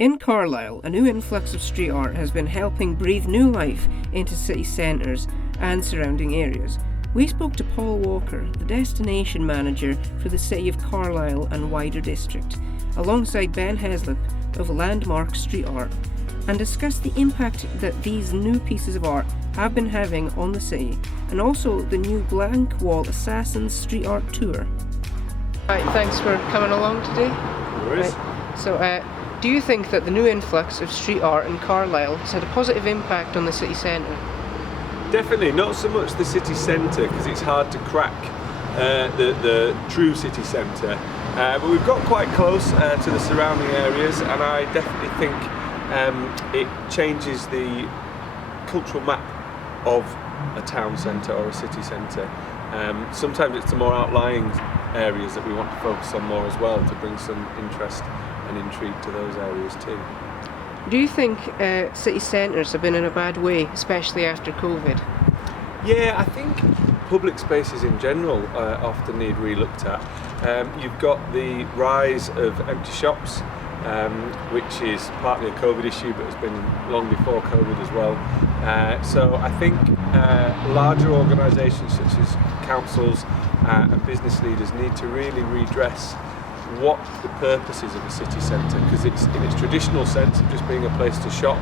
In Carlisle, a new influx of street art has been helping breathe new life into city centres and surrounding areas. We spoke to Paul Walker, the destination manager for the City of Carlisle and wider district, alongside Ben Heslop of Landmark Street Art, and discussed the impact that these new pieces of art have been having on the city, and also the new Blank Wall Assassins Street Art Tour. Right, thanks for coming along today. No worries. Right. So, do you think that the new influx of street art in Carlisle has had a positive impact on the city centre? Definitely, not so much the city centre, because it's hard to crack the true city centre, but we've got quite close to the surrounding areas, and I definitely think it changes the cultural map of a town centre or a city centre. Sometimes it's the more outlying areas that we want to focus on more as well, to bring some interest and intrigue to those areas too. Do you think city centres have been in a bad way, especially after COVID? Yeah, I think public spaces in general often need re-looked at. You've got the rise of empty shops, which is partly a COVID issue, but has been long before COVID as well. So I think larger organisations such as councils and business leaders need to really redress what the purpose is of a city centre, because it's in its traditional sense of just being a place to shop,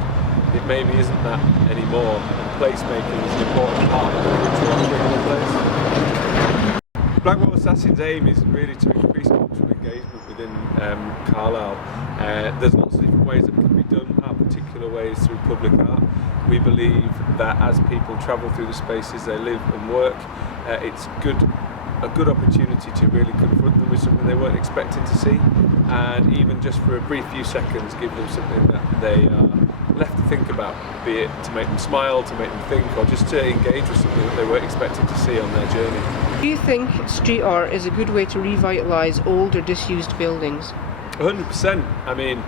it maybe isn't that anymore, and placemaking is an important part of the cultural offering of the place. Blank Wall Assassins' aim is really to increase cultural engagement within Carlisle. There's lots of different ways that can be done. Our particular way is through public art. We believe that as people travel through the spaces they live and work, it's a good opportunity to really confront them with something they weren't expecting to see, and even just for a brief few seconds give them something that they are left to think about, be it to make them smile, to make them think, or just to engage with something that they weren't expecting to see on their journey. Do you think street art is a good way to revitalise old or disused buildings? 100%. I mean,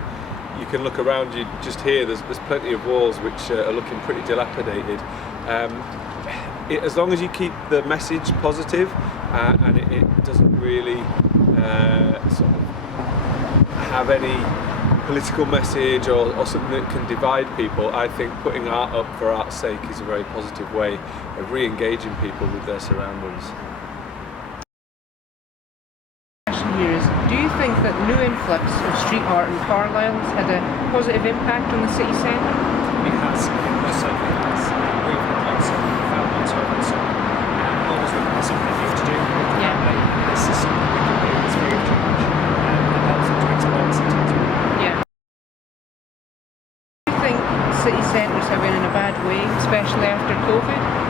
you can look around you just here, there's plenty of walls which are looking pretty dilapidated. As long as you keep the message positive and it doesn't really sort of have any political message or something that can divide people, I think putting art up for art's sake is a very positive way of re-engaging people with their surroundings. The question here is, do you think that the new influx of street art in Carlisle has had a positive impact on the city centre? It has, it certainly has. We've had lots of events on, always looking for something new to do with the family. This is something we can do that's free of charge and helps them to explore the city too. Yeah. Do you think city centres have been in a bad way, especially after COVID?